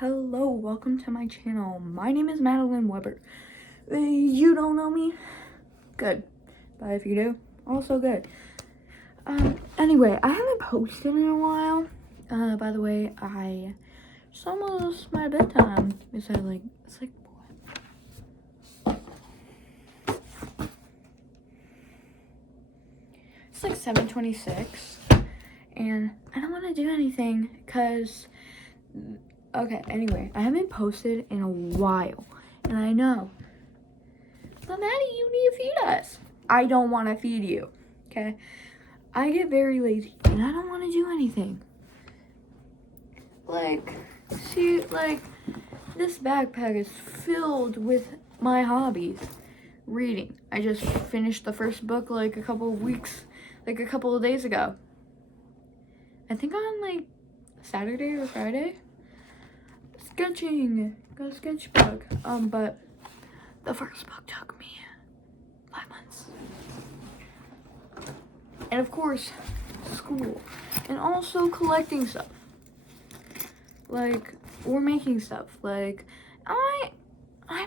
Hello, welcome to my channel. My name is Madeline Weber. You don't know me? Good. But if you do, also good. Anyway, I haven't posted in a while. By the way, it's almost my bedtime. It's like 7:26, and I don't want to do anything because, okay, anyway, I haven't posted in a while, and I know, but Maddie, you need to feed us. I don't want to feed you, okay? I get very lazy, and I don't want to do anything. See, this backpack is filled with my hobbies. Reading. I just finished the first book a couple of days ago. I think on Saturday or Friday. Sketching. Got a sketchbook. But the first book took me 5 months. And of course, school. And also collecting stuff. Or making stuff. I'm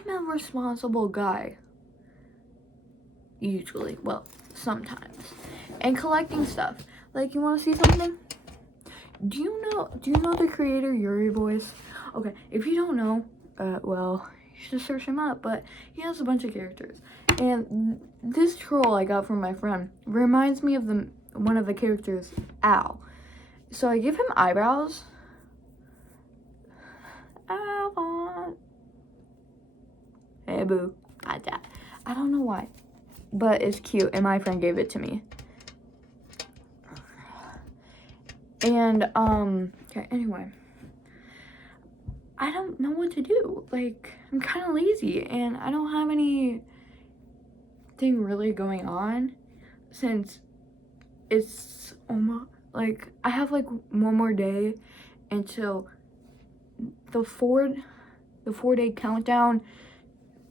a responsible guy. Usually. Well, sometimes. And collecting stuff. You want to see something? Do you know the creator Yuri Voice? Okay, if you don't know, well, you should search him up, but he has a bunch of characters. And this troll I got from my friend reminds me of one of the characters, Al. So I give him eyebrows. Hey boo. I don't know why, but it's cute, and my friend gave it to me. And okay, anyway, I don't know what to do. I'm kind of lazy, and I don't have anything really going on since it's almost I have one more day until the 4-day countdown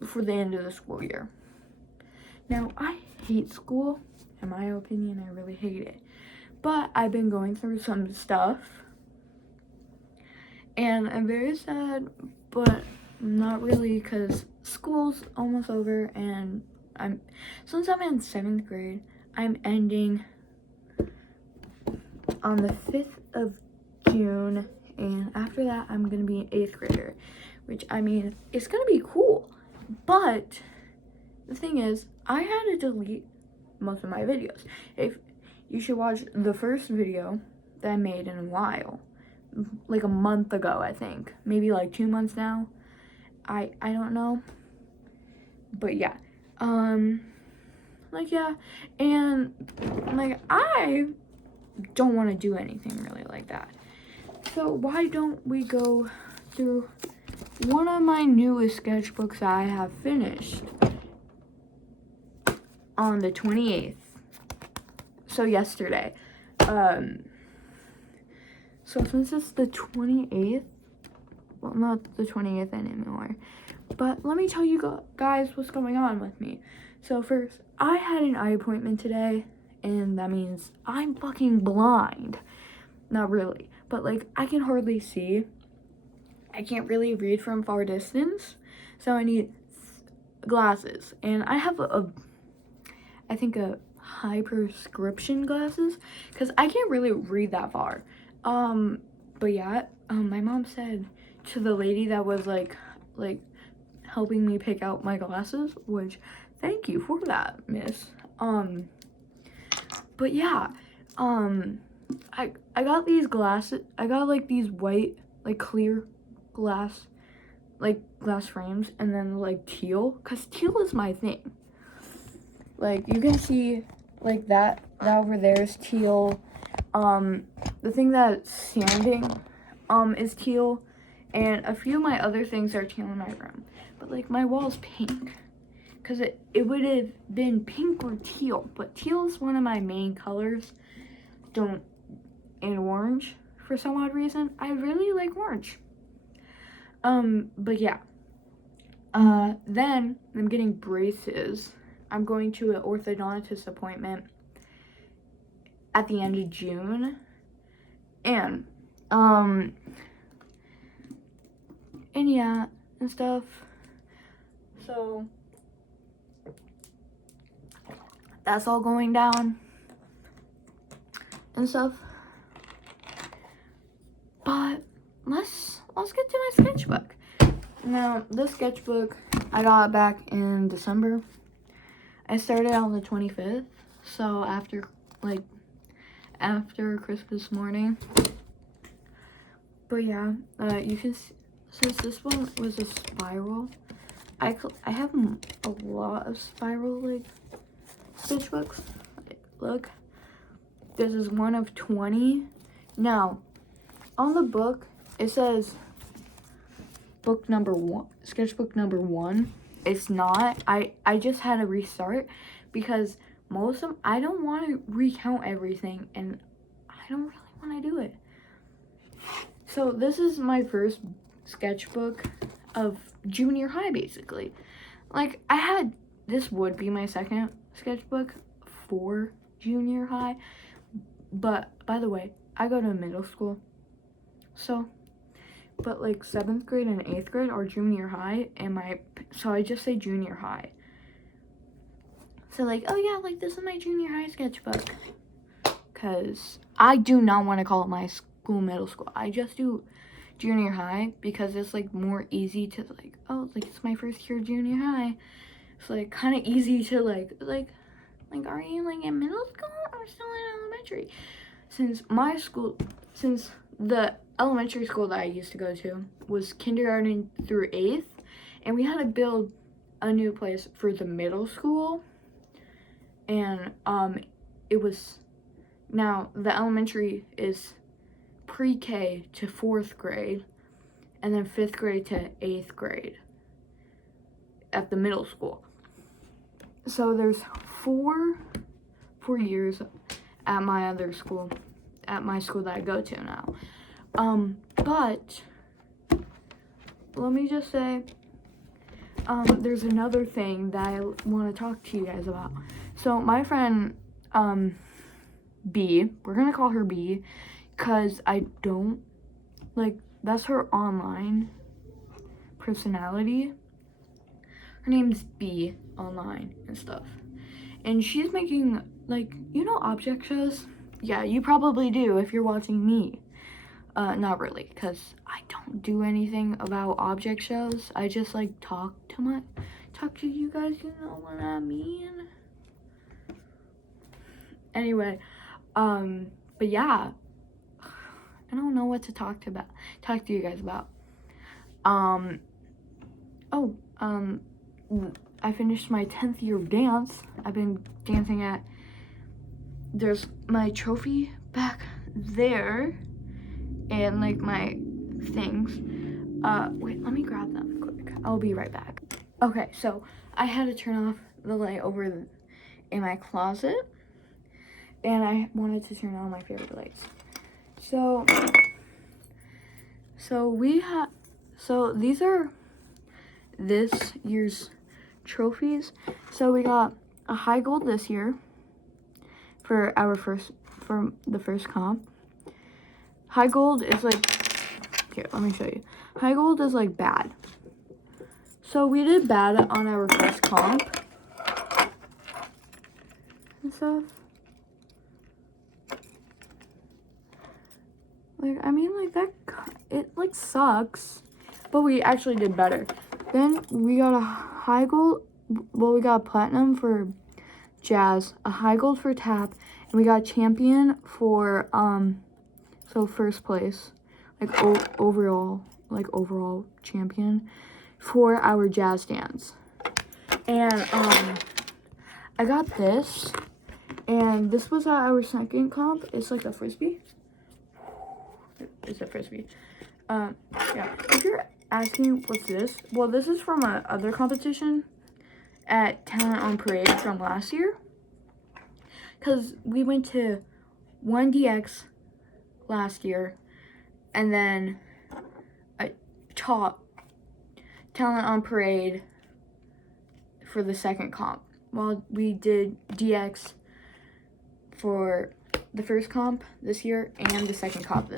for the end of the school year. Now, I hate school. In my opinion, I really hate it. But I've been going through some stuff. And I'm very sad, but not really, because school's almost over, and since I'm in 7th grade, I'm ending on the 5th of June, and after that, I'm going to be an 8th grader, which, it's going to be cool. But the thing is, I had to delete most of my videos. You should watch the first video that I made in a while, a month ago, I think, maybe 2 months now. I don't know, but yeah, yeah, and I don't want to do anything really like that. So why don't we go through one of my newest sketchbooks I have finished on the 28th. So yesterday. So since it's the 28th, well, not the 28th anymore, but let me tell you guys what's going on with me. So first, I had an eye appointment today, and that means I'm fucking blind. Not really, but I can hardly see. I can't really read from far distance, so I need glasses, and I have I think a high prescription glasses, because I can't really read that far. But yeah, my mom said to the lady that was helping me pick out my glasses, which thank you for that, miss. But yeah, I got these glasses. I got these white clear glass frames, and then teal, because teal is my thing. You can see that over there is teal. The thing that's sanding is teal, and a few of my other things are teal in my room. But my wall's pink, because it would have been pink or teal, but teal is one of my main colors. And orange, for some odd reason. I really like orange. But yeah. Then I'm getting braces. I'm going to an orthodontist appointment at the end of June. And And yeah, and stuff. So that's all going down and stuff. But let's get to my sketchbook. Now, this sketchbook, I got it back in December. I started on the 25th, so after Christmas morning. But yeah, you can see, since this one was a spiral, I have a lot of spiral like sketchbooks. Like, look, this is one of 20. Now, on the book, it says book number 1, sketchbook number 1. It's not. I just had to restart because most of them, I don't want to recount everything, and I don't really want to do it. So this is my first sketchbook of junior high, basically. Like, this would be my second sketchbook for junior high, but by the way, I go to middle school, so, but like 7th grade and 8th grade are junior high, so I just say junior high. So like, oh yeah, like this is my junior high sketchbook, because I do not want to call it my school middle school. I just do junior high because it's like more easy to like, oh, like it's my first year junior high. It's like kind of easy to like are you like in middle school or still in elementary? Since the elementary school that I used to go to was kindergarten through 8th, and we had to build a new place for the middle school, and it was, now the elementary is pre-K to 4th grade, and then 5th grade to 8th grade at the middle school. So there's four years at my other school, at my school that I go to now. But let me just say, there's another thing that I want to talk to you guys about. So my friend, B, we're gonna call her B, because I don't, like, that's her online personality. Her name's B online and stuff. And she's making, like, you know object shows? Yeah, you probably do if you're watching me. Not really, because I don't do anything about object shows. I just, like, talk to you guys, you know what I mean? Anyway, but yeah, I don't know what to talk to you guys about. I finished my 10th year of dance. I've been dancing at, there's my trophy back there, and like my things. Wait, let me grab them quick. I'll be right back. Okay, so I had to turn off the light over in my closet, and I wanted to turn on my favorite lights. So these are this year's trophies. So we got a high gold this year for the first comp. High gold is like, here, let me show you. High gold is like bad. So we did bad on our first comp and stuff. Like, I mean, like, that, it, like, sucks, but we actually did better. Then we got a high gold, well, we got a platinum for jazz, a high gold for tap, and we got champion for, so first place, like, overall champion for our jazz dance. And, I got this, and this was at our second comp. It's like a frisbee. It's a frisbee. Yeah. If you're asking what's this, well, this is from a other competition at Talent on Parade from last year. Cause we went to 1DX last year, and then I taught Talent on Parade for the second comp. Well, we did DX for the first comp this year and the second comp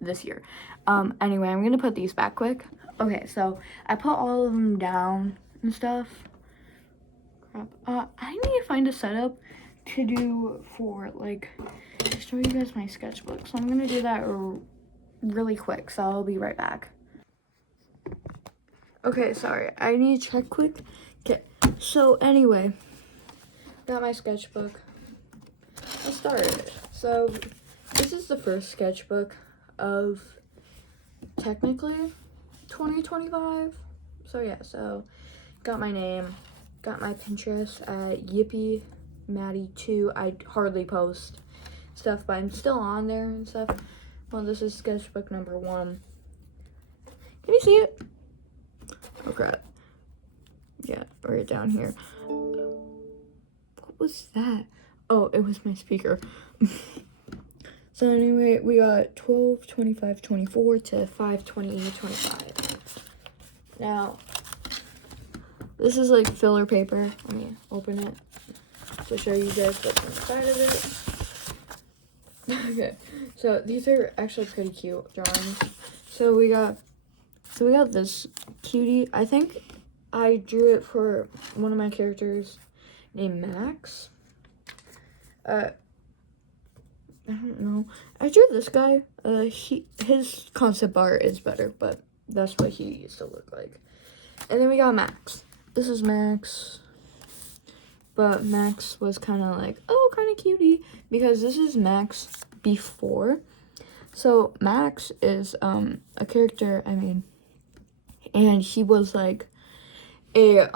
this year. Anyway, I'm gonna put these back quick. Okay, so I put all of them down and stuff. Crap. I need to find a setup to do for, like, to show you guys my sketchbook. So I'm gonna do that really quick, so I'll be right back. Okay, sorry, I need to check quick. Okay, so anyway, got my sketchbook. I started. So this is the first sketchbook of technically 2025. So yeah, so got my name, got my Pinterest at Yippee Maddie 2. I hardly post stuff, but I'm still on there and stuff. Well, this is sketchbook number 1. Can you see it? Oh crap. Yeah, right down here. What was that? Oh, it was my speaker. So anyway, we got 12, 25, 24 to 5, 28, 25. Now, this is like filler paper. Let me open it to show you guys what's inside of it. Okay, so these are actually pretty cute drawings. So we got this cutie. I think I drew it for one of my characters named Max. I don't know. I drew this guy. His concept art is better, but that's what he used to look like. And then we got Max. This is Max. But Max was kind of like, oh, kind of cutie, because this is Max before. So Max is a character, and he was like a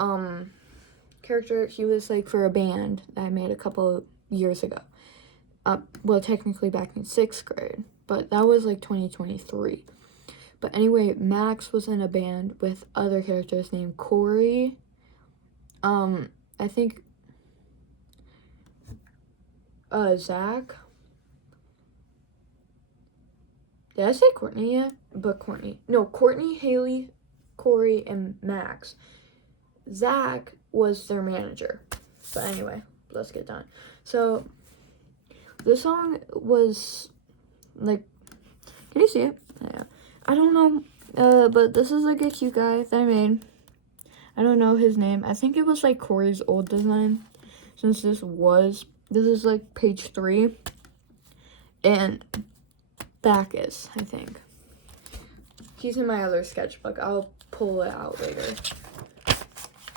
character. He was like for a band that I made a couple years ago. Well, technically back in 6th grade, but that was like 2023. But anyway, Max was in a band with other characters named Corey. I think Zach. Did I say Courtney yet? But Courtney, Haley, Corey, and Max. Zach was their manager. But anyway, let's get done. So this song was like, can you see it? Yeah. I don't know, but this is like a cute guy that I made. I don't know his name. I think it was like Corey's old design, since this is like page 3, and Bacchus, I think. He's in my other sketchbook. I'll pull it out later.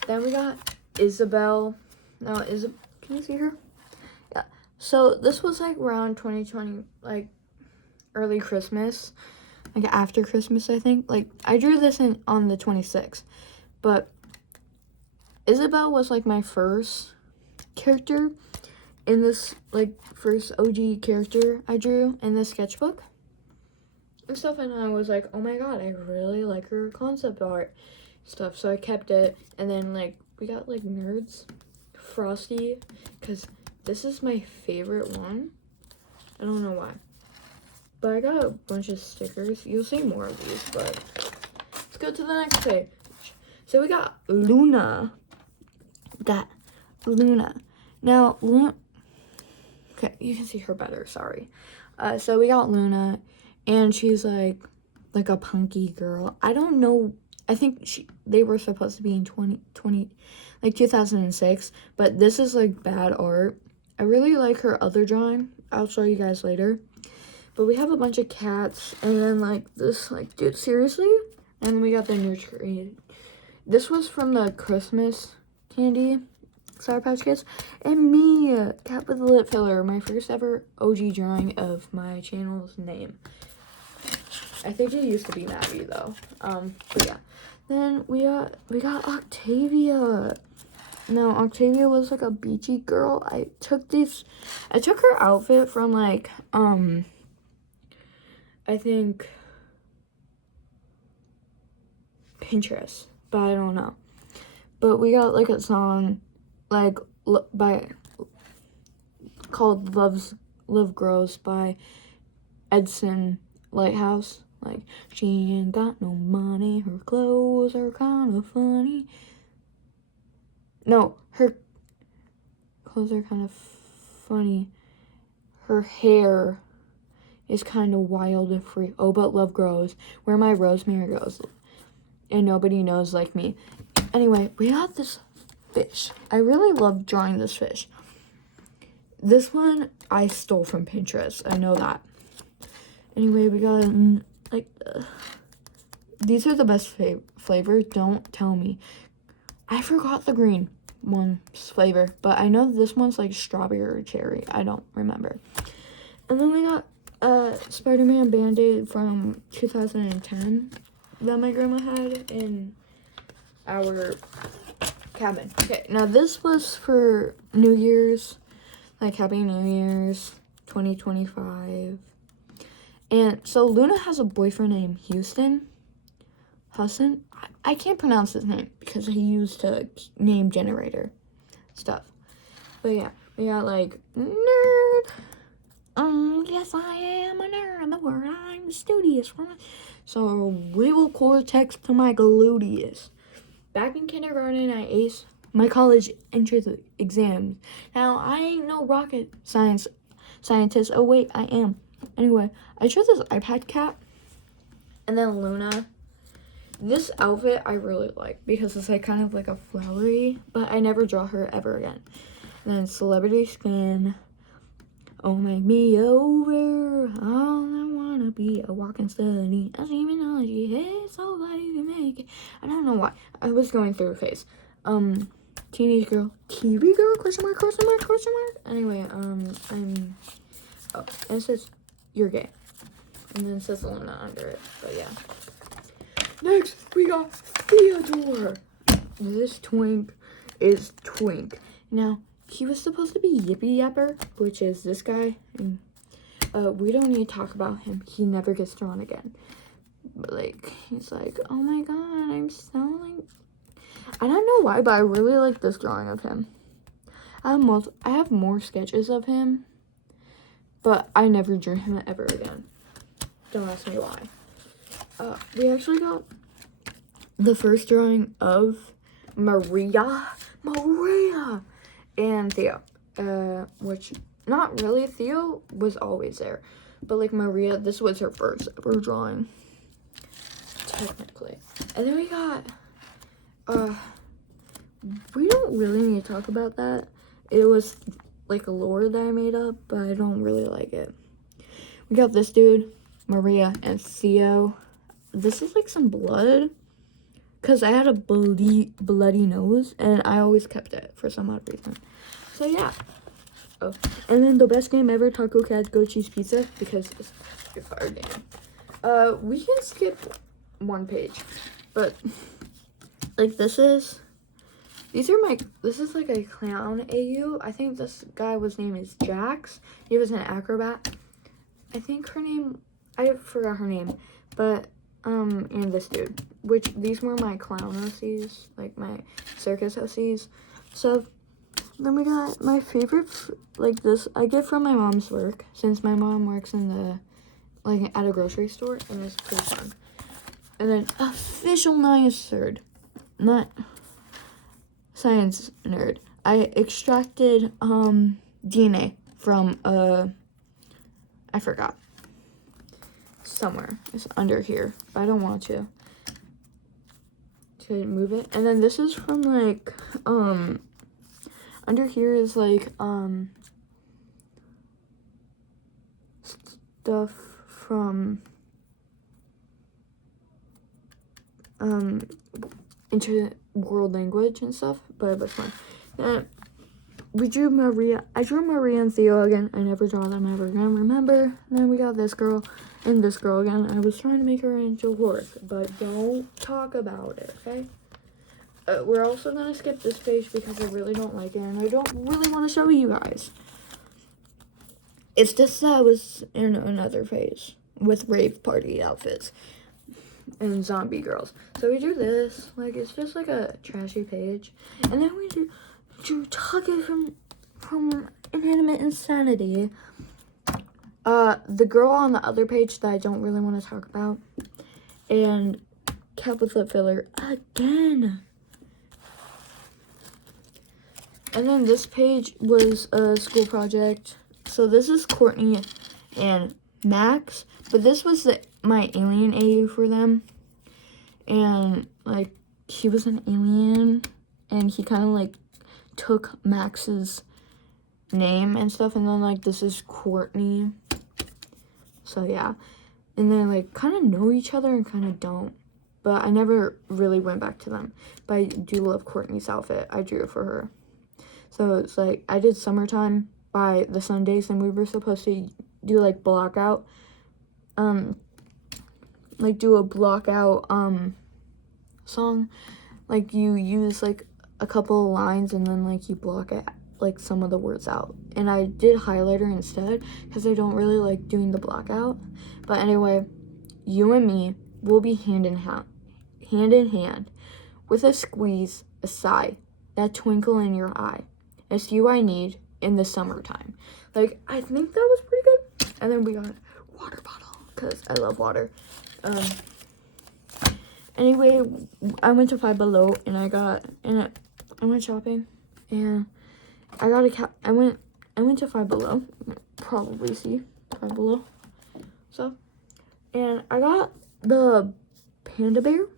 Then we got Isabel. Now, can you see her? Yeah. So this was like around 2020, like early Christmas, like after Christmas, I think. Like I drew this on the 26th, but Isabel was like my first character in this, like first OG character I drew in this sketchbook and stuff, and I was like, oh my god, I really like her concept art stuff, so I kept it. And then like we got like Nerds Frosty, because this is my favorite one. I don't know why, but I got a bunch of stickers. You'll see more of these, but let's go to the next page. So we got Luna. Now Luna, okay, you can see her better, sorry. So we got Luna, and she's like a punky girl. I don't know, I think they were supposed to be in 2006, but this is like bad art. I really like her other drawing. I'll show you guys later. But we have a bunch of cats, and then like this, like, dude, seriously? And then we got the nursery. This was from the Christmas candy Sour Patch Kids. And me, cat with a lip filler, my first ever OG drawing of my channel's name. I think it used to be Maddie though. But yeah. Then we got Octavia. Now Octavia was like a beachy girl. I took her outfit from like I think Pinterest, but I don't know. But we got like a song like called Love Grows by Edson Lighthouse. Like, she ain't got no money, her clothes are kind of funny. No, her clothes are kind of funny. Her hair is kind of wild and free. Oh, but love grows where my rosemary grows. And nobody knows like me. Anyway, we got this fish. I really love drawing this fish. This one I stole from Pinterest. I know that. Anyway, we got like these are the best flavor. Don't tell me. I forgot the green one's flavor, but I know this one's like strawberry or cherry. I don't remember. And then we got Spider-Man Band-Aid from 2010 that my grandma had in our cabin. Okay, now this was for New Year's, like Happy New Year's 2025. And so Luna has a boyfriend named Husson. I can't pronounce his name because he used a name generator stuff. But yeah, we got like nerd. Yes, I am a nerd. The word I'm studious. So we will cortex to my gluteus. Back in kindergarten, I aced my college entrance exams. Now I ain't no rocket scientist. Oh wait, I am. Anyway, I chose this iPad cat, and then Luna. This outfit I really like because it's like kind of like a flowery, but I never draw her ever again. And then celebrity skin. Oh, make me over. All I wanna be a walking study. As demonology, it's so glad you can make it. I don't know why. I was going through a phase. Teenage girl, TV girl, question mark. Anyway, oh, and it says you're gay. And then it says Luna under it. But yeah. Next, we got Theodore. This twink is Twink. Now, he was supposed to be Yippee Yapper, which is this guy. And, we don't need to talk about him. He never gets drawn again. But, like, he's like, oh my god, I'm selling. I don't know why, but I really like this drawing of him. I have more sketches of him, but I never drew him ever again. Don't ask me why. We actually got the first drawing of Maria, and Theo, which, not really, Theo was always there, but like Maria, this was her first ever drawing, technically. And then we got, we don't really need to talk about that. It was like a lore that I made up, but I don't really like it. We got this dude, Maria, and Theo. This is like some blood, because I had a bloody nose, and I always kept it for some odd reason. So yeah. Oh, and then the best game ever, Taco Cat Go Cheese Pizza, because it's a fire game. We can skip one page, but like this is like a clown AU. I think this guy was name is Jax. He was an acrobat. I think her name, I forgot her name, but and this dude, which these were my clown OCs, like my circus OCs. So then we got my favorite, like this I get from my mom's work, since my mom works in the, like at a grocery store, and it's pretty fun. And then official not science nerd. I extracted DNA from I forgot. Somewhere. It's under here. But I don't want to move it. And then this is from like under here is like stuff from into world language and stuff, but it was fun. Then we drew Maria. I drew Maria and Theo again. I never draw them ever again, remember? And then we got this girl and this girl again. I was trying to make her into a horse, but don't talk about it, okay? We're also gonna skip this page because I really don't like it, and I don't really want to show you guys. It's just that I was in another phase with rave party outfits and zombie girls. So we do this, like it's just like a trashy page, and then we do Tucket from Inanimate Insanity. The girl on the other page that I don't really want to talk about, and Cat with Lip Filler again. And then this page was a school project. So this is Courtney and Max, but this was my alien aide for them. And, like, he was an alien, and he kind of, like, took Max's name and stuff, and then, like, this is Courtney. So, yeah. And they, like, kind of know each other and kind of don't. But I never really went back to them. But I do love Courtney's outfit. I drew it for her. So, it's, like, I did Summertime by the Sundays, and we were supposed to do, like, blockout. Like, do a blockout, song. Like, you use, like, a couple of lines, and then, like, you block it, like, some of the words out. And I did highlighter instead, because I don't really like doing the blockout. But anyway, you and me will be hand in hand, with a squeeze, a sigh, that twinkle in your eye. It's you I need in the summertime. Like, I think that was pretty good. And then we got water bottle, because I love water. Anyway, I went to Five Below, and I went shopping, and I got I went to Five Below. You can probably see Five Below. So, and I got the panda bear.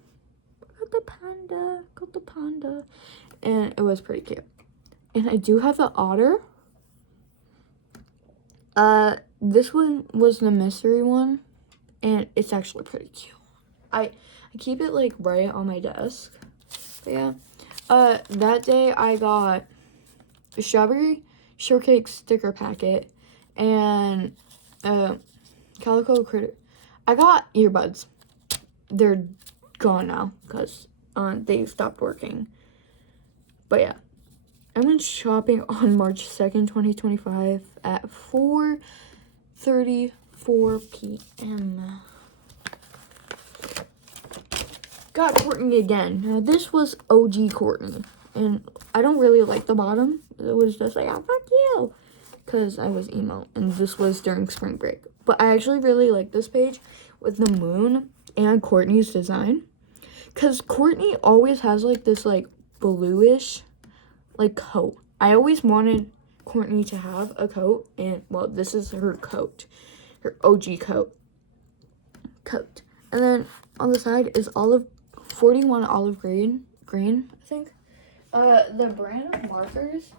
Got the panda, and it was pretty cute. And I do have the otter. This one was the mystery one, and it's actually pretty cute. I keep it, like, right on my desk. But yeah. That day I got a strawberry shortcake sticker packet and calico critter. I got earbuds. They're gone now because they stopped working. But yeah. I went shopping on March 2nd, 2025 at 4:34 p.m. Got Courtney again. Now, this was OG Courtney. And I don't really like the bottom. It was just like, oh, fuck you. Because I was emo. And this was during spring break. But I actually really like this page with the moon and Courtney's design. Because Courtney always has, like, this, like, bluish, like, coat. I always wanted Courtney to have a coat. And, well, this is her coat. Her OG coat. And then on the side is 41 olive green, I think. The brand of markers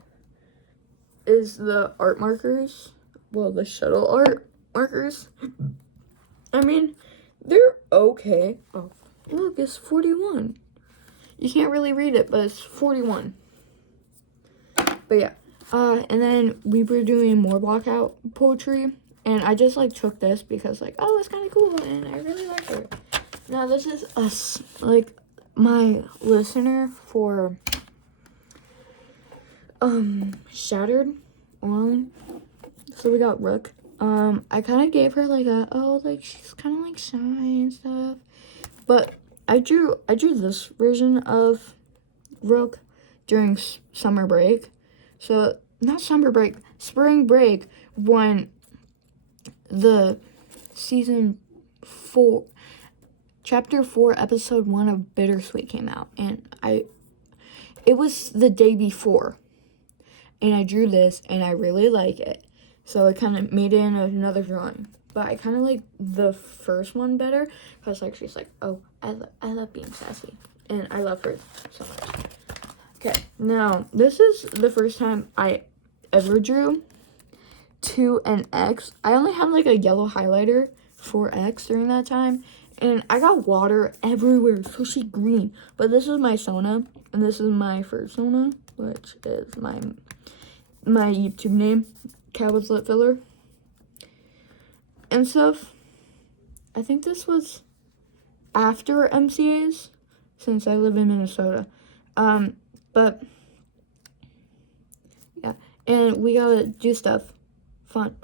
is the art markers. Well, the shuttle art markers. I mean, they're okay. Oh, look, it's 41. You can't really read it, but it's 41. But yeah. And then we were doing more blockout poetry. And I just, like, took this because, like, oh, it's kind of cool. And I really like it. Now, this is my listener for Shattered on. So we got Rook. I kind of gave her like she's kind of like shy and stuff. But I drew this version of Rook during summer break. So not summer break, spring break, when the season 4, chapter 4, episode 1 of Bittersweet came out, and it was the day before, and I drew this, and I really like it, so I kind of made it in another drawing, but I kind of like the first one better, because, like, she's like, oh, I love being sassy, and I love her so much. Okay, now, this is the first time I ever drew to an X. I only had, like, a yellow highlighter for X during that time, and I got water everywhere, so she green. But this is my Sona, and this is my first Sona, which is my YouTube name, Cowboys Lip Filler, and stuff. I think this was after MCAs, since I live in Minnesota. But yeah, and we gotta do stuff, fun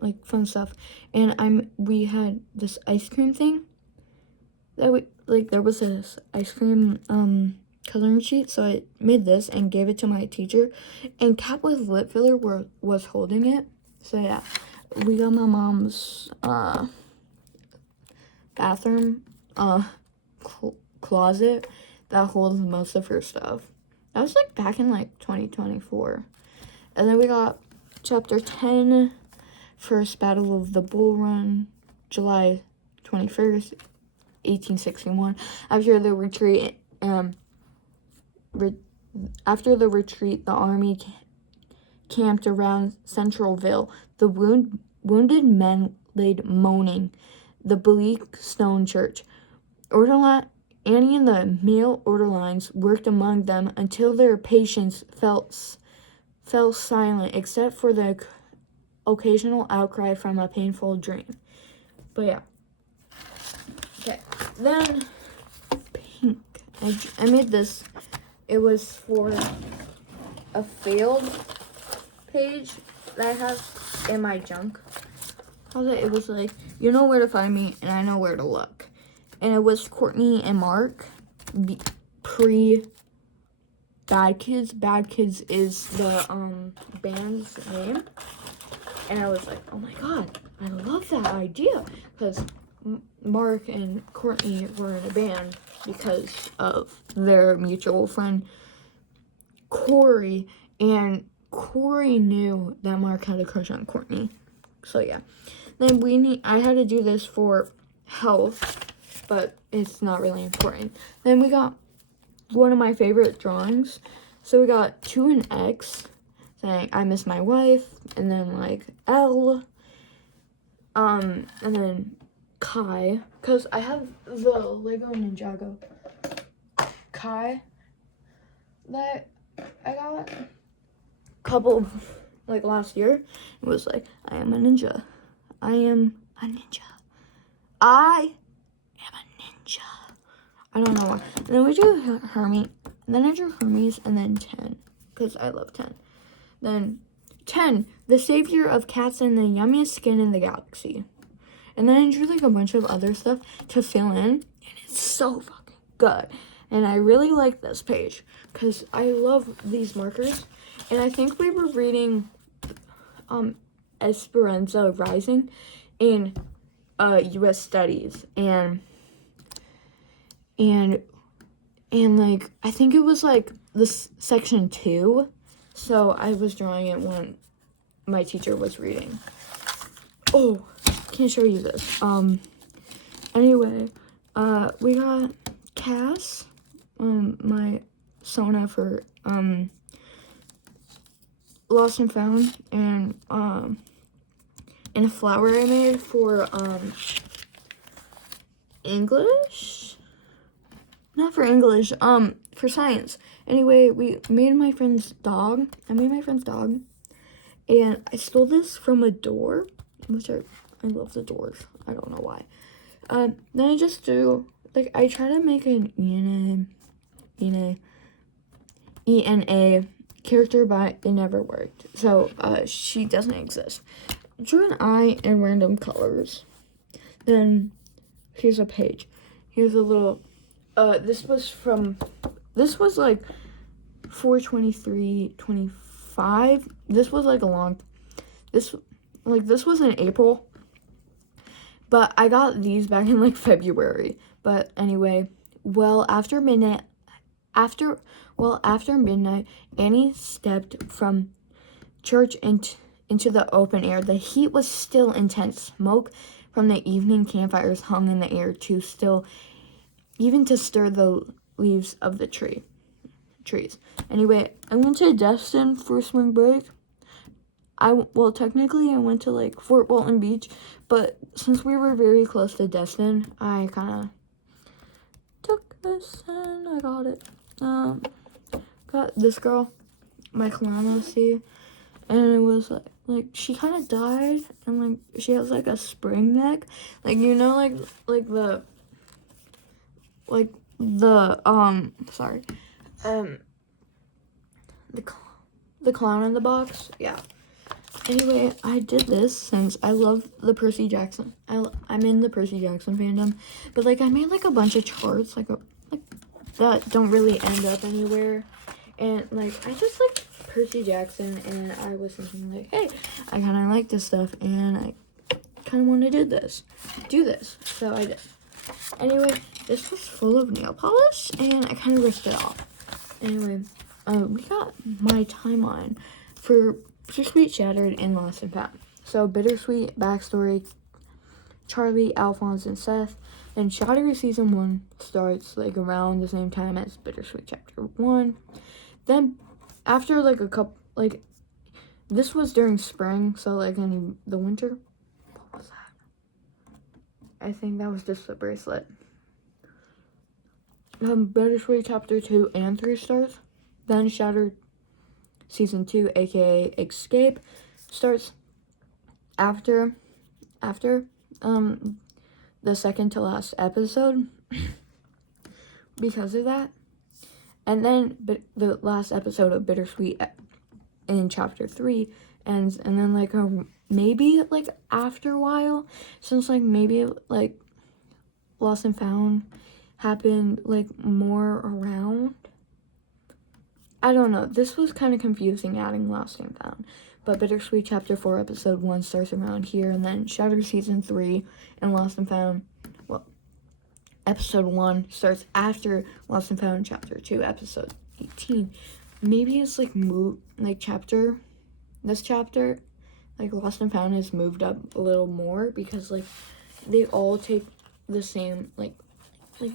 stuff. And we had this ice cream thing that there was this ice cream coloring sheet, so I made this and gave it to my teacher, and Cat with Lip Filler was holding it. So yeah, we got my mom's bathroom closet that holds most of her stuff. That was like back in like 2024. And then we got chapter 10, First Battle of the Bull Run. July 21st, 1861. After the retreat, the army camped around Centralville. The wounded men laid moaning the bleak stone church. Annie and the male orderlies worked among them until their patients fell silent, except for the occasional outcry from a painful dream. But yeah. Okay. Then pink. I made this. It was for a failed page that I have in my junk. It was like, you know where to find me, and I know where to look. And it was Courtney and Mark, pre Bad Kids. Bad Kids is the band's name. And I was like, oh my god, I love that idea. Because Mark and Courtney were in a band because of their mutual friend, Corey. And Corey knew that Mark had a crush on Courtney. So yeah. Then I had to do this for health, but it's not really important. Then we got one of my favorite drawings. So we got 2 and X saying I miss my wife, and then like L, and then Kai, because I have the Lego Ninjago Kai that I got a couple like last year. It was like, I am a ninja. I am a ninja. I am a ninja. I don't know why. And then we do Hermes. And then I drew Hermes, and then 10, because I love 10. Then 10, the savior of cats and the yummiest skin in the galaxy. And then I drew like a bunch of other stuff to fill in, and it's so fucking good. And I really like this page because I love these markers. And I think we were reading Esperanza Rising in U.S. Studies, and like I think it was like this section 2. So I was drawing it when my teacher was reading. Oh, can't show you this. Anyway, we got Cass, my Sona for Lost and Found, and a flower I made for English. Not for English, for science. Anyway, we made my friend's dog. I made my friend's dog. And I stole this from a door, which I love the doors. I don't know why. Then I just do, like, I try to make an ENA character, but it never worked. So, she doesn't exist. Drew an eye in random colors. Then, here's a page. Here's a little, this was like 4/23/25. This was like this was in April, but I got these back in like February. But anyway, after midnight, Annie stepped from church into the open air. The heat was still intense. Smoke from the evening campfires hung in the air too still, even to stir the leaves of the trees. Anyway, I went to Destin for spring break. Technically I went to like Fort Walton Beach, but since we were very close to Destin, I kind of took this and I got it. Got this girl, my Kalana, see, and it was like she kind of died, and like she has like a spring neck, like you know, the clown in the box, yeah. Anyway, I did this since I love the Percy Jackson. I'm in the Percy Jackson fandom, but like I made like a bunch of charts like that don't really end up anywhere, and like I just like Percy Jackson, and I was thinking like, hey, I kind of like this stuff, and I kind of want to do this, so I did. Anyway, this was full of nail polish, and I kind of ripped it off. Anyway, we got my timeline for Bittersweet, Shattered, and Lost and Found. So Bittersweet backstory: Charlie, Alphonse, and Seth. And Shatter Season 1 starts, like, around the same time as Bittersweet Chapter 1. Then, after, like, a couple, like, this was during spring, so, like, in the winter. What was that? I think that was just the bracelet. Bittersweet Chapter 2 and 3 starts. Then Shatter Season 2, aka Escape, starts after the second to last episode because of that. And then the last episode of Bittersweet in Chapter 3 ends, and then like maybe like after a while, since like maybe like Lost and Found happened like more around. I don't know. This was kind of confusing adding Lost and Found. But Bittersweet Chapter 4 Episode 1 starts around here, and then Shatter Season 3 and Lost and Found, well, Episode 1 starts after Lost and Found Chapter 2, Episode 18. Maybe it's like this chapter, like Lost and Found has moved up a little more because like they all take the same, like a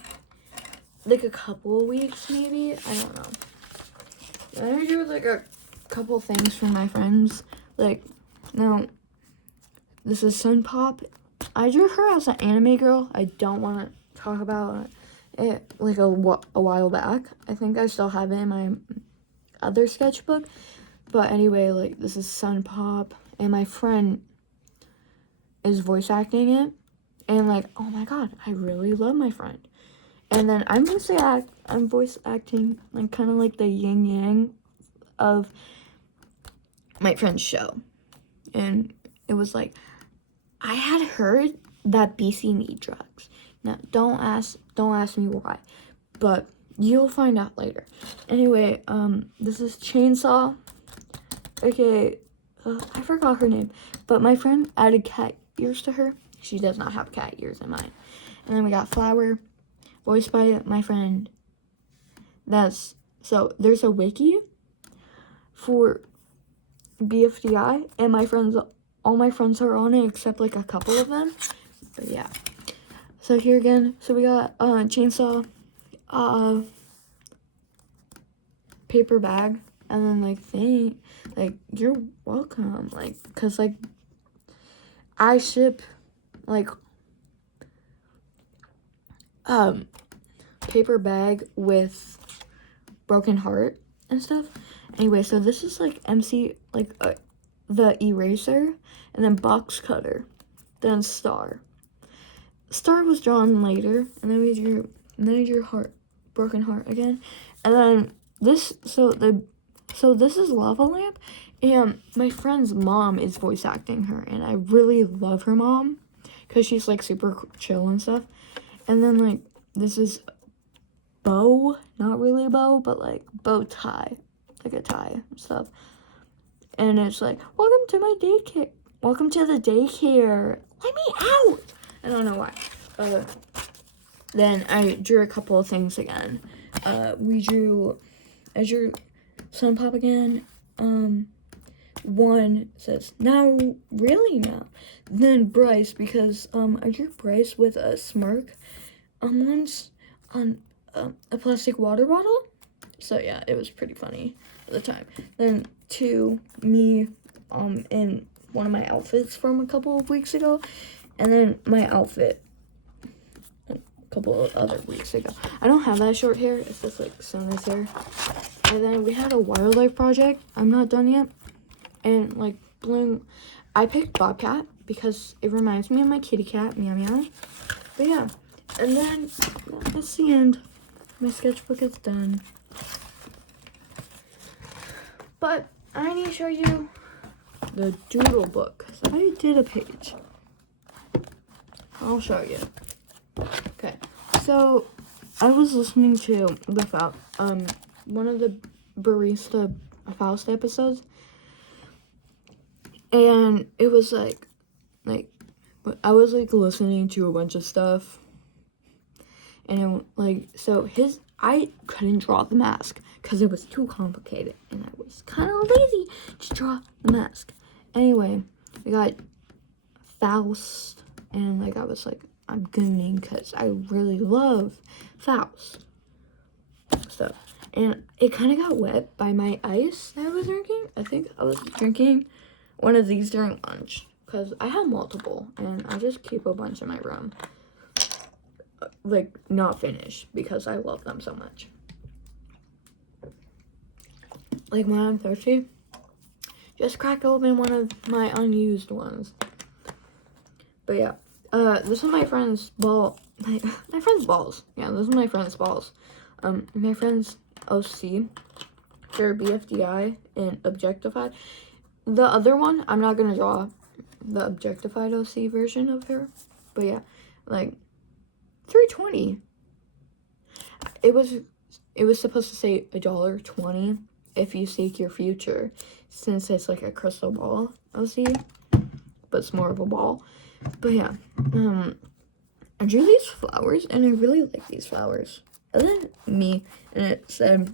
couple of weeks maybe, I don't know. I do like a couple things for my friends. Like, now, this is Sun Pop. I drew her as an anime girl. I don't want to talk about it like a while back. I think I still have it in my other sketchbook. But anyway, like, this is Sun Pop. And my friend is voice acting it. And like, oh my god, I really love my friend. And then I'm voice acting like kind of like the yin yang of my friend's show. And it was like, I had heard that BC need drugs. Now don't ask me why, but you'll find out later. Anyway, this is Chainsaw. Okay, I forgot her name, but my friend added cat ears to her. She does not have cat ears in mine. And then we got Flower, voiced by my friend. So there's a wiki for BFDI, and all my friends are on it except like a couple of them. But yeah. So here again, so we got Chainsaw, paper bag, and then like you're welcome, like, cause like I ship like paper bag with Broken Heart and stuff. Anyway, so this is like MC, like the eraser, and then box cutter, then star. Star was drawn later, and then I drew heart, Broken Heart again, and then this. So this is Lava Lamp, and my friend's mom is voice acting her, and I really love her mom, cause she's like super chill and stuff. And then like this is bow, not really a bow, but like bow tie, like a tie and stuff. And it's like, welcome to my daycare. Welcome to the daycare. Let me out. I don't know why. Then I drew a couple of things again. I drew Sun Pop again. One says, now, really now. Then Bryce, because I drew Bryce with a smirk once on a plastic water bottle. So yeah, it was pretty funny at the time. Then me in one of my outfits from a couple of weeks ago, and then my outfit a couple of other weeks ago. I don't have that short hair, it's just like Sona's hair. And then we had a wildlife project. I'm not done yet. And like I picked Bobcat because it reminds me of my kitty cat, meow meow. But yeah, and then that's the end. My sketchbook is done. But I need to show you the doodle book. So I did a page. I'll show you. Okay, so I was listening to one of the Barista Faust episodes, and it was like I was like listening to a bunch of stuff, and I couldn't draw the mask because it was too complicated, and I was kind of lazy to draw the mask. Anyway, we got Faust and like I was like, I'm gooning because I really love Faust. So, and it kind of got wet by my ice that I was drinking. I think I was drinking one of these during lunch because I have multiple and I just keep a bunch in my room. Like, not finished because I love them so much. Like, when I'm thirsty, just crack open one of my unused ones. But yeah, this is my friend's ball. My friend's balls. Yeah, this is my friend's balls. My friend's OC. They're BFDI and objectified. The other one, I'm not gonna draw the objectified OC version of her. But yeah, like, $3.20. It was supposed to say $1.20 if you seek your future, since it's like a crystal ball OC, but it's more of a ball. But yeah, I drew these flowers and I really like these flowers. And then me, and it said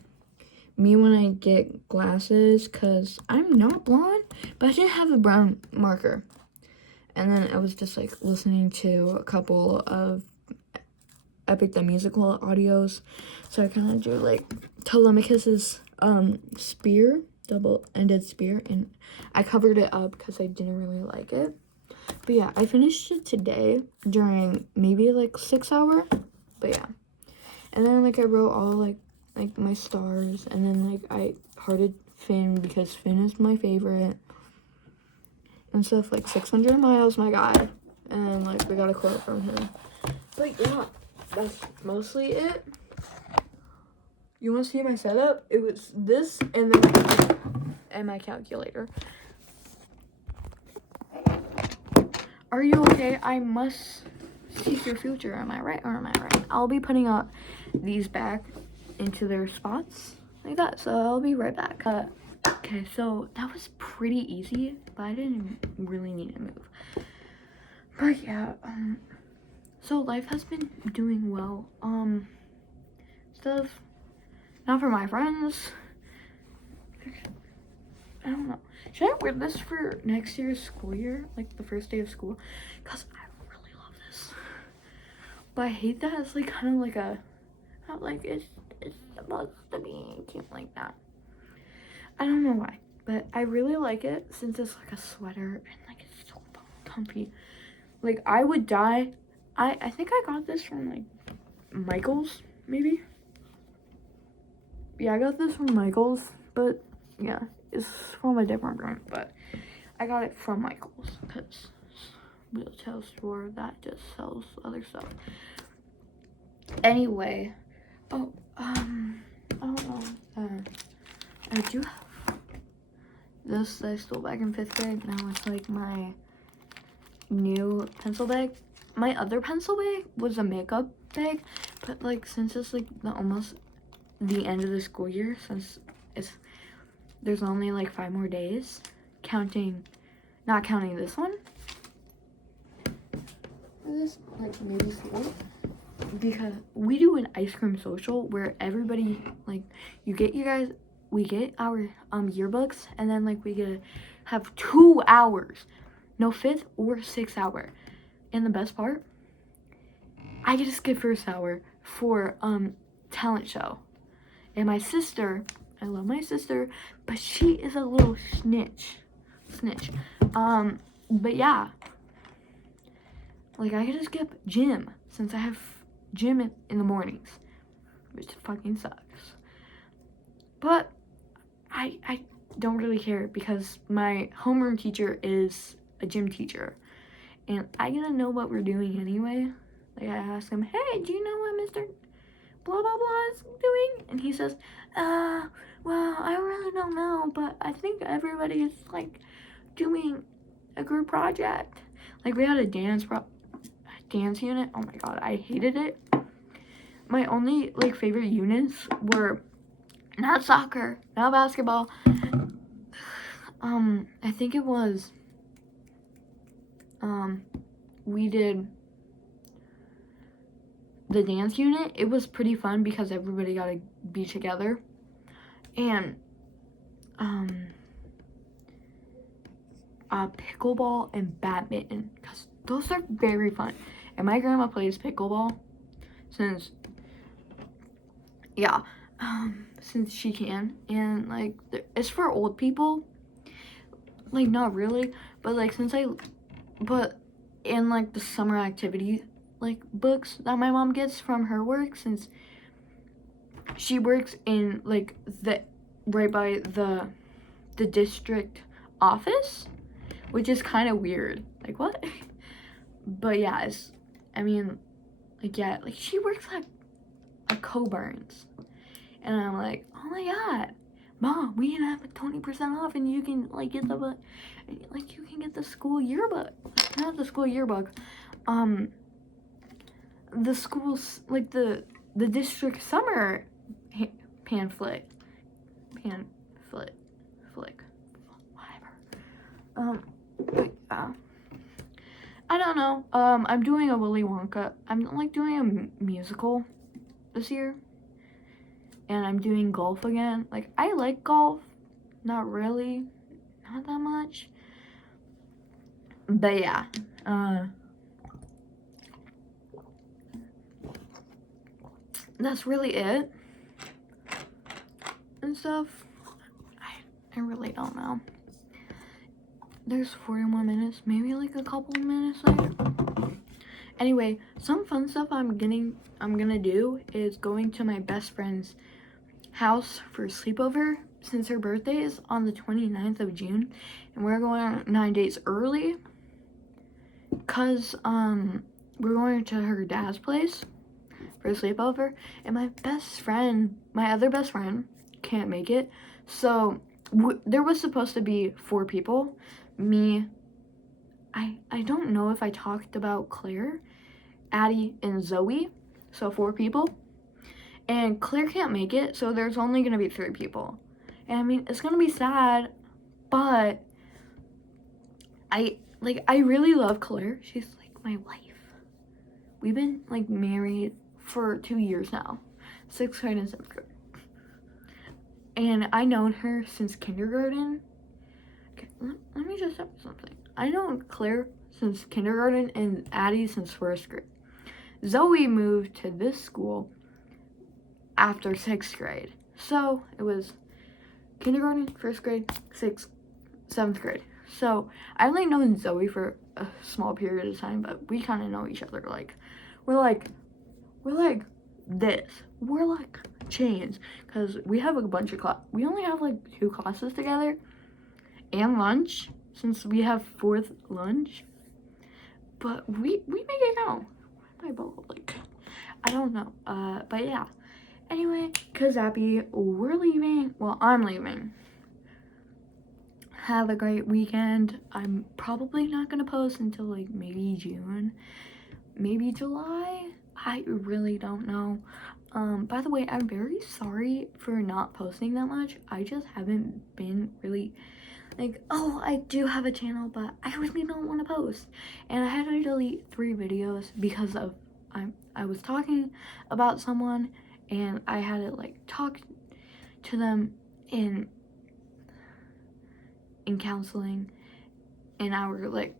me when I get glasses, because I'm not blonde, but I didn't have a brown marker. And then I was just like listening to a couple of Epic the Musical audios, so I kind of drew like Telemachus's spear, double-ended spear, and I covered it up because I didn't really like it. But yeah, I finished it today during maybe like 6 hour. But yeah, and then like I wrote all like my stars, and then like I hearted Finn because Finn is my favorite and stuff. Like 600 miles, my guy, and like we got a quote from him. But yeah, that's mostly it. You want to see my setup? It was this and then and my calculator. Are you okay? I must seek your future. Am I right or am I right? I'll be putting up these back into their spots like that. So I'll be right back. Okay, so that was pretty easy, but I didn't really need to move. But yeah, so life has been doing well. Stuff. Not for my friends. I don't know. Should I wear this for next year's school year? Like the first day of school? Because I really love this. But I hate that it's like kind of like a, not like it's supposed to be cute like that. I don't know why. But I really like it since it's like a sweater and like it's so comfy. Like I would die. I think I got this from like Michael's maybe. Yeah, I got this from Michael's, but yeah, it's from a different brand, but I got it from Michael's because retail store that just sells other stuff. Anyway, I don't know. I do have this that I stole back in 5th grade. Now it's like my new pencil bag. My other pencil bag was a makeup bag, but like since it's like almost the end of the school year, since there's only like 5 more days, not counting this one, this like maybe 4, because we do an ice cream social where everybody like we get our yearbooks, and then like we get to have 2 hours, no 5th or 6th hour, and the best part, I get to skip 1st hour for talent show. And my sister, I love my sister, but she is a little snitch. But yeah, like I could just skip gym since I have gym in the mornings, which fucking sucks. But I don't really care because my homeroom teacher is a gym teacher, and I get to know what we're doing anyway. Like I ask him, hey, do you know what Mr. blah blah blah is doing? And he says, well, I really don't know, but I think everybody's like doing a group project. Like we had a dance unit. Oh my god, I hated it. My only like favorite units were not soccer, not basketball. I think it was we did the dance unit. It was pretty fun because everybody got to be together. And pickleball and badminton, because those are very fun. And my grandma plays pickleball since, yeah, since she can. And like, it's for old people. Like, not really, but like, but in like the summer activity like books that my mom gets from her work, since she works in like the right by the district office, which is kind of weird. Like, what? But yeah, I mean, like, yeah, like she works at Coburn's, and I'm like, oh my god, Mom, we can have a 20% off, and you can like get you can get the school yearbook, not the school yearbook, the school's like the district summer pamphlet, flick, whatever. But, I don't know. I'm doing a Willy Wonka. I'm like doing a musical this year, and I'm doing golf again. Like, I like golf, not really, not that much. But yeah, that's really it and stuff. I really don't know. There's 40 more minutes, maybe like a couple of minutes later. Anyway, some fun stuff I'm gonna do is going to my best friend's house for sleepover, since her birthday is on the 29th of June, and we're going 9 days early, cause we're going to her dad's place for a sleepover, and my other best friend can't make it, so there was supposed to be 4 people. Me, I don't know if I talked about Claire, Addie, and Zoe, so 4 people. And Claire can't make it, so there's only gonna be 3 people. And I mean, it's gonna be sad, but I really love Claire. She's like my wife. We've been like married for 2 years now, 6th grade and 7th grade. And I known her since kindergarten. Okay, let me just say something. I known Claire since kindergarten and Addie since 1st grade. Zoe moved to this school after 6th grade. So it was kindergarten, 1st grade, 6th, 7th grade. So I only known Zoe for a small period of time, but we kind of know each other. Like, we're like this. We're like chains, because we have a bunch of we only have like 2 classes together and lunch, since we have 4th lunch. But we make it count. Like, I don't know. But yeah. Anyway, Kazapi, we're leaving. Well, I'm leaving. Have a great weekend. I'm probably not gonna post until like maybe June, maybe July. I really don't know. By the way, I'm very sorry for not posting that much. I just haven't been really like, oh, I do have a channel, but I really don't want to post. And I had to delete 3 videos because of I was talking about someone, and I had to like talk to them in counseling in our like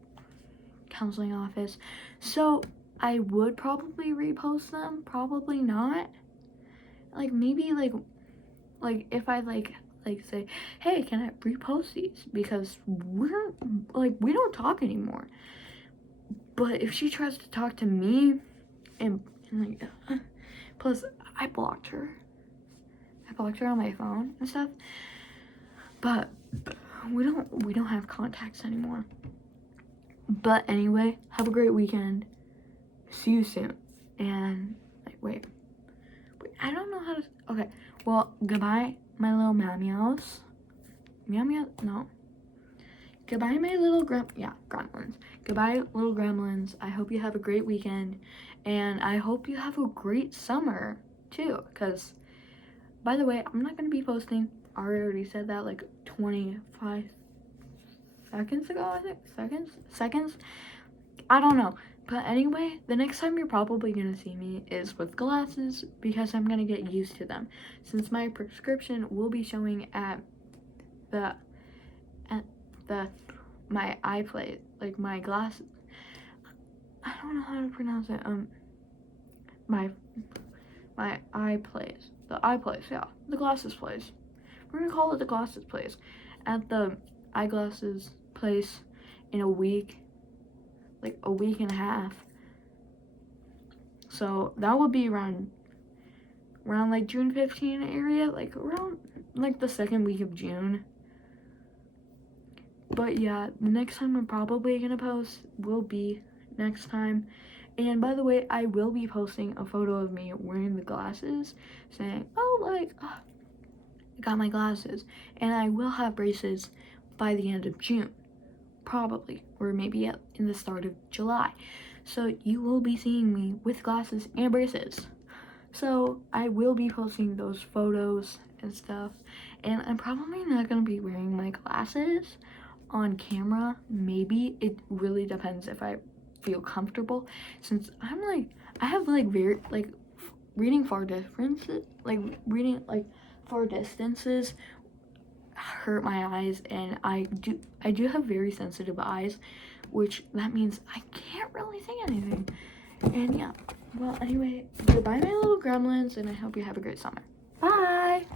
counseling office. So I would probably repost them, probably not. Like, maybe like if I like say, hey, can I repost these, because we're like, we don't talk anymore. But if she tries to talk to me and like plus I blocked her on my phone and stuff, but we don't have contacts anymore. But anyway, have a great weekend. See you soon. And like, wait, I don't know how to. Okay, well, goodbye, my little meows. No. Goodbye, my little gremlins. Goodbye, little gremlins. I hope you have a great weekend, and I hope you have a great summer too. Because, by the way, I'm not gonna be posting. I already said that like 25 seconds ago. I think seconds. I don't know. But anyway, the next time you're probably gonna see me is with glasses, because I'm gonna get used to them, since my prescription will be showing at my eye plate, like my glasses. I don't know how to pronounce it. My eye place. The eye place, yeah. The glasses place. We're gonna call it the glasses place. At the eyeglasses place in a week. Like a week and a half. So that would be around like June 15 area, like around like the second week of June. But yeah, the next time I'm probably gonna post will be next time. And by the way, I will be posting a photo of me wearing the glasses, saying, oh, like, I got my glasses. And I will have braces by the end of June, probably, or maybe in the start of July. So you will be seeing me with glasses and braces. So I will be posting those photos and stuff. And I'm probably not gonna be wearing my glasses on camera. Maybe. It really depends if I feel comfortable, since I have like very like reading far distances hurt my eyes, and I do have very sensitive eyes, which that means I can't really see anything. And yeah, well, anyway, goodbye my little gremlins, and I hope you have a great summer. Bye.